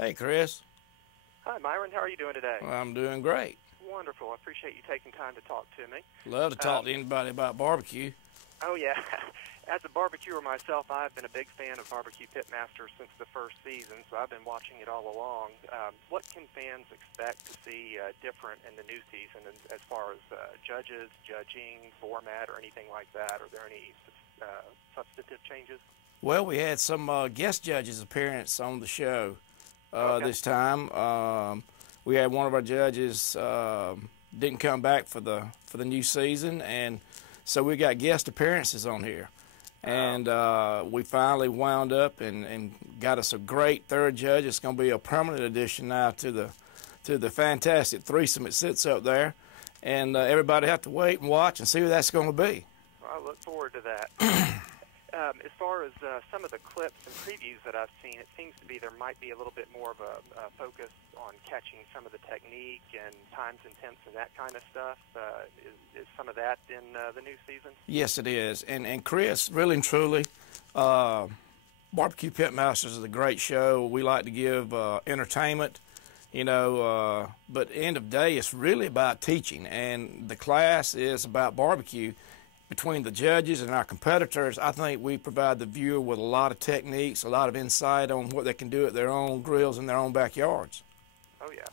Hey, Chris. Hi, Myron. How are you doing today? Well, I'm doing great. Wonderful. I appreciate you taking time to talk to me. Love to talk to anybody about barbecue. Oh, yeah. As a barbecuer myself, I've been a big fan of BBQ Pitmasters since the first season, so I've been watching it all along. What can fans expect to see different in the new season as far as judges, judging, format, or anything like that? Are there any substantive changes? Well, we had some guest judges appearance on the show this time. We had one of our judges didn't come back for the new season, and so we got guest appearances on here. And we finally wound up and got us a great third judge. It's going to be a permanent addition now to the fantastic threesome that sits up there. And everybody have to wait and watch and see who that's going to be. Well, I look forward to that. As far as some of the clips and previews that I've seen, it seems to be there might be a little bit more of a focus on catching some of the technique and times and temps and that kind of stuff. Is some of that in the new season? Yes, it is. And Chris, really and truly, BBQ Pitmasters is a great show. We like to give entertainment, but at the end of the day, it's really about teaching. And the class is about barbecue. Between the judges and our competitors, I think we provide the viewer with a lot of techniques, a lot of insight on what they can do at their own grills in their own backyards. Oh, yeah.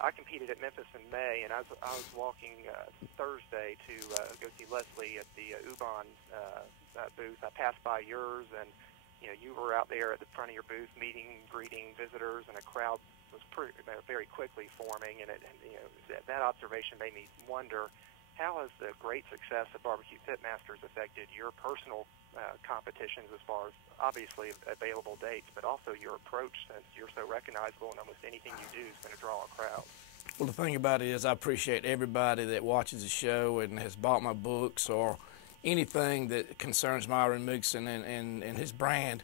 I competed at Memphis in May, and I was walking Thursday to go see Leslie at the Ubon booth. I passed by yours, and you were out there at the front of your booth meeting, greeting visitors, and a crowd was very quickly forming. And that observation made me wonder, how has the great success of BBQ Pitmasters affected your personal competitions as far as obviously available dates, but also your approach, since you're so recognizable and almost anything you do is going to draw a crowd? Well, the thing about it is I appreciate everybody that watches the show and has bought my books or anything that concerns Myron Mixon and his brand.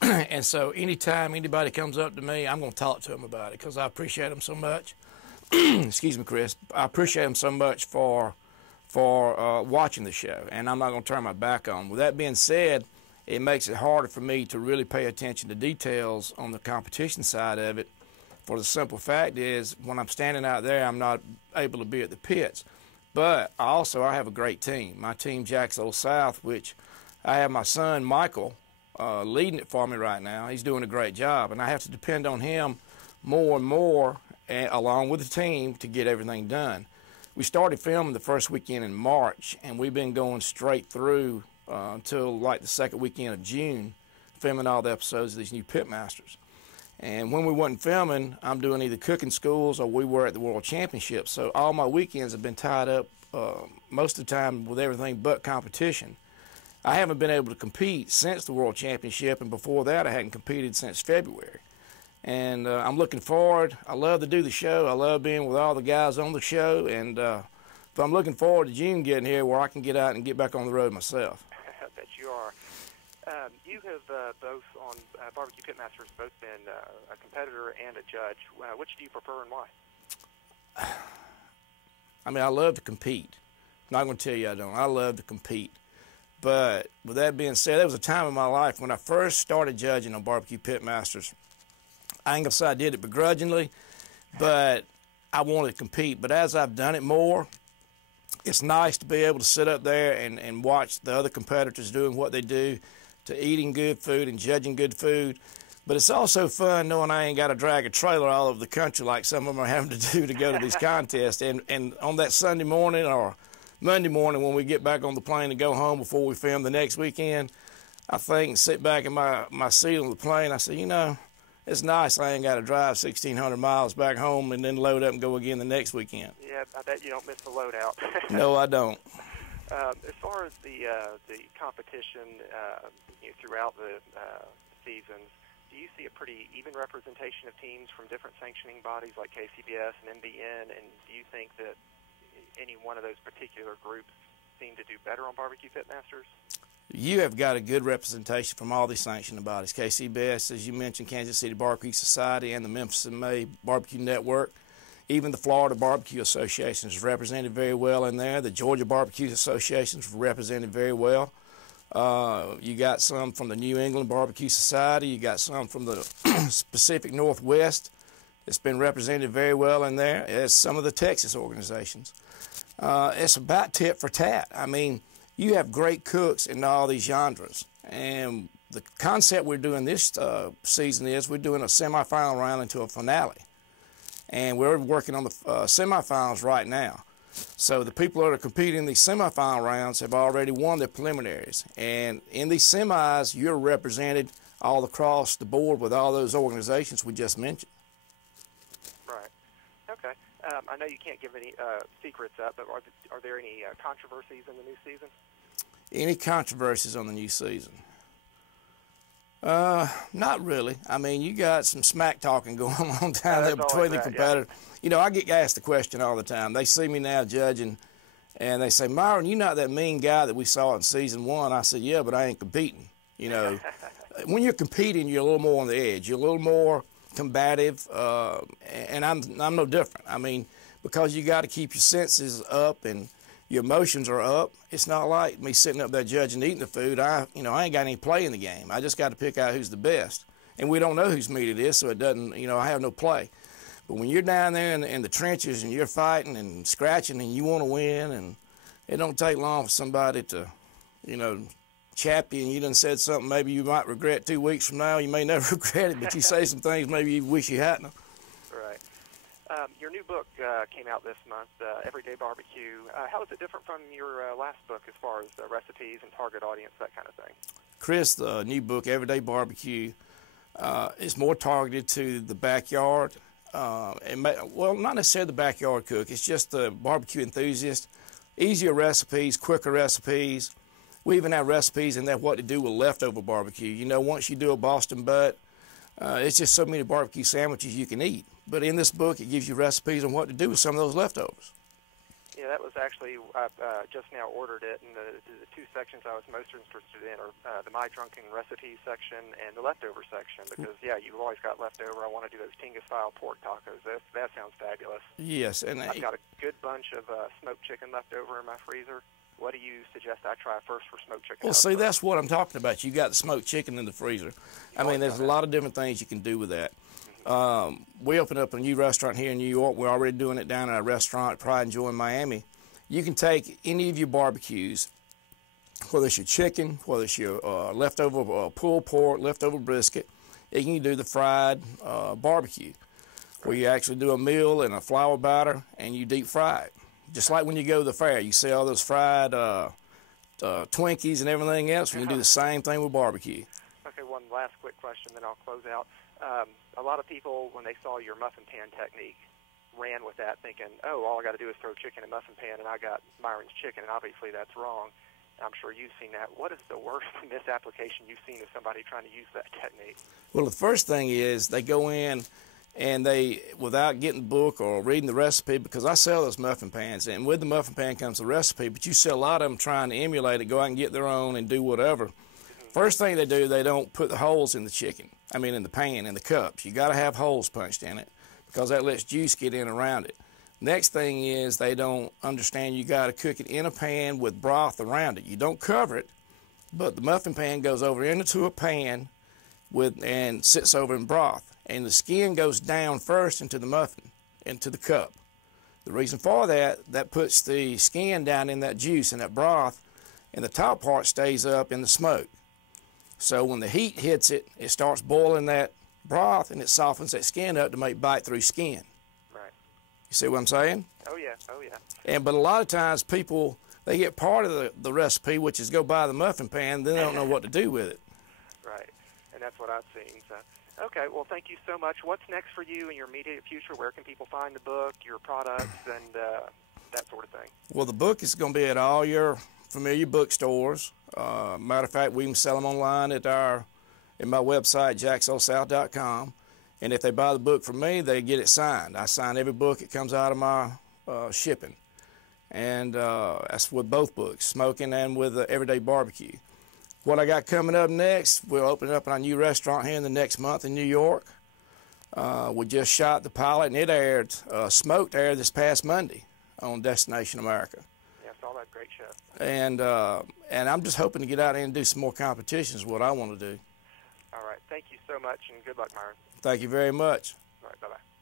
And so anytime anybody comes up to me, I'm going to talk to them about it because I appreciate them so much. Excuse me, Chris. I appreciate them so much for watching the show, and I'm not going to turn my back on. With that being said, it makes it harder for me to really pay attention to details on the competition side of it. For the simple fact is, when I'm standing out there, I'm not able to be at the pits. But I have a great team. My team, Jack's Old South, which I have my son, Michael, leading it for me right now. He's doing a great job, and I have to depend on him more and more, along with the team, to get everything done. We started filming the first weekend in March, and we've been going straight through until like the second weekend of June, filming all the episodes of these new Pitmasters. And when we wasn't filming, I'm doing either cooking schools or we were at the World Championship. So all my weekends have been tied up most of the time with everything but competition. I haven't been able to compete since the World Championship, and before that I hadn't competed since February. And I'm looking forward. I love to do the show. I love being with all the guys on the show. And but I'm looking forward to June getting here where I can get out and get back on the road myself. I bet you are. You have both on BBQ Pitmasters both been a competitor and a judge. Which do you prefer and why? I mean, I love to compete. I'm not going to tell you I don't. I love to compete. But with that being said, there was a time in my life when I first started judging on BBQ Pitmasters. I ain't gonna say I did it begrudgingly, but I wanted to compete. But as I've done it more, it's nice to be able to sit up there and watch the other competitors doing what they do, to eating good food and judging good food. But it's also fun knowing I ain't got to drag a trailer all over the country like some of them are having to do to go to these contests. And on that Sunday morning or Monday morning when we get back on the plane to go home before we film the next weekend, I think and sit back in my seat on the plane, I say, it's nice I ain't got to drive 1,600 miles back home and then load up and go again the next weekend. Yeah, I bet you don't miss the loadout. No, I don't. As far as the competition throughout the seasons, do you see a pretty even representation of teams from different sanctioning bodies like KCBS and MBN, and do you think that any one of those particular groups seem to do better on BBQ Pitmasters? You have got a good representation from all these sanctioning bodies. KCBS, as you mentioned, Kansas City Barbecue Society, and the Memphis and May Barbecue Network. Even the Florida Barbecue Association is represented very well in there. The Georgia Barbecue Association is represented very well. You got some from the New England Barbecue Society. You got some from the Pacific Northwest. It's been represented very well in there, as some of the Texas organizations. It's about tit for tat. I mean, you have great cooks in all these genres. And the concept we're doing this season is we're doing a semifinal round into a finale. And we're working on the semifinals right now. So the people that are competing in these semifinal rounds have already won their preliminaries. And in these semis, you're represented all across the board with all those organizations we just mentioned. Right. Okay. I know you can't give any secrets up, but are there any controversies in the new season? Any controversies on the new season? Not really. I mean, you got some smack talking going on down there between the competitors. Yeah. You know, I get asked the question all the time. They see me now judging, and they say, "Myron, you're not that mean guy that we saw in season 1." I said, "Yeah, but I ain't competing." You know, when you're competing, you're a little more on the edge. You're a little more combative, and I'm no different. I mean, because you got to keep your senses up and your emotions are up. It's not like me sitting up there judging eating the food. I ain't got any play in the game. I just got to pick out who's the best. And we don't know whose meat it is, so it doesn't, I have no play. But when you're down there in the trenches and you're fighting and scratching and you want to win, and it don't take long for somebody to, chap you, and you done said something maybe you might regret 2 weeks from now. You may never regret it, but you say some things maybe you wish you hadn't. Right. Your new book came out this month, Everyday Barbecue. How is it different from your last book as far as recipes and target audience, that kind of thing? Chris, the new book, Everyday Barbecue, is more targeted to the backyard. Well, not necessarily the backyard cook. It's just the barbecue enthusiast. Easier recipes, quicker recipes. We even have recipes in there what to do with leftover barbecue. Once you do a Boston butt, it's just so many barbecue sandwiches you can eat. But in this book, it gives you recipes on what to do with some of those leftovers. Yeah, that was actually, I just now ordered it, and the two sections I was most interested in are the My Drunken Recipes section and the leftover section, because, you've always got leftover. I want to do those Tinga-style pork tacos. That sounds fabulous. Yes. And I've got a good bunch of smoked chicken left over in my freezer. What do you suggest I try first for smoked chicken? Well, see, that's what I'm talking about. You got the smoked chicken in the freezer. I mean, there's a lot of different things you can do with that. We opened up a new restaurant here in New York. We're already doing it down at a restaurant, Pride and Joy in Miami. You can take any of your barbecues, whether it's your chicken, whether it's your leftover pulled pork, leftover brisket. You can do the fried barbecue, where you actually do a meal in a flour batter and you deep fry it. Just like when you go to the fair, you see all those fried Twinkies and everything else. You can do the same thing with barbecue. Okay, one last quick question, then I'll close out. A lot of people, when they saw your muffin pan technique, ran with that thinking, all I got to do is throw chicken in a muffin pan and I got Myron's chicken, and obviously that's wrong. I'm sure you've seen that. What is the worst misapplication you've seen of somebody trying to use that technique? Well, the first thing is they go in and they, without getting the book or reading the recipe, because I sell those muffin pans, and with the muffin pan comes the recipe, but you see a lot of them trying to emulate it, go out and get their own and do whatever. First thing they do, they don't put the holes in the chicken. I mean, in the pan, in the cups. You got to have holes punched in it because that lets juice get in around it. Next thing is they don't understand you got to cook it in a pan with broth around it. You don't cover it, but the muffin pan goes over into a pan and sits over in broth. And the skin goes down first into the muffin, into the cup. The reason for that puts the skin down in that juice and that broth, and the top part stays up in the smoke. So when the heat hits it, it starts boiling that broth, and it softens that skin up to make bite-through skin. Right. You see what I'm saying? Oh, yeah. But a lot of times people, they get part of the recipe, which is go buy the muffin pan, then they don't know what to do with it. Right, and that's what I've seen. So. Okay, well, thank you so much. What's next for you in your immediate future? Where can people find the book, your products, and that sort of thing? Well, the book is going to be at all your familiar bookstores. Matter of fact, we can sell them online at my website, jacksosouth.com. And if they buy the book from me, they get it signed. I sign every book that comes out of my shipping. And that's with both books, Smoking and with Everyday Barbecue. What I got coming up next, we'll open up our new restaurant here in the next month in New York. We just shot the pilot, and it aired, smoked aired this past Monday on Destination America. Yeah, I saw great show. And I'm just hoping to get out there and do some more competitions, what I want to do. All right. Thank you so much, and good luck, Myron. Thank you very much. All right. Bye-bye.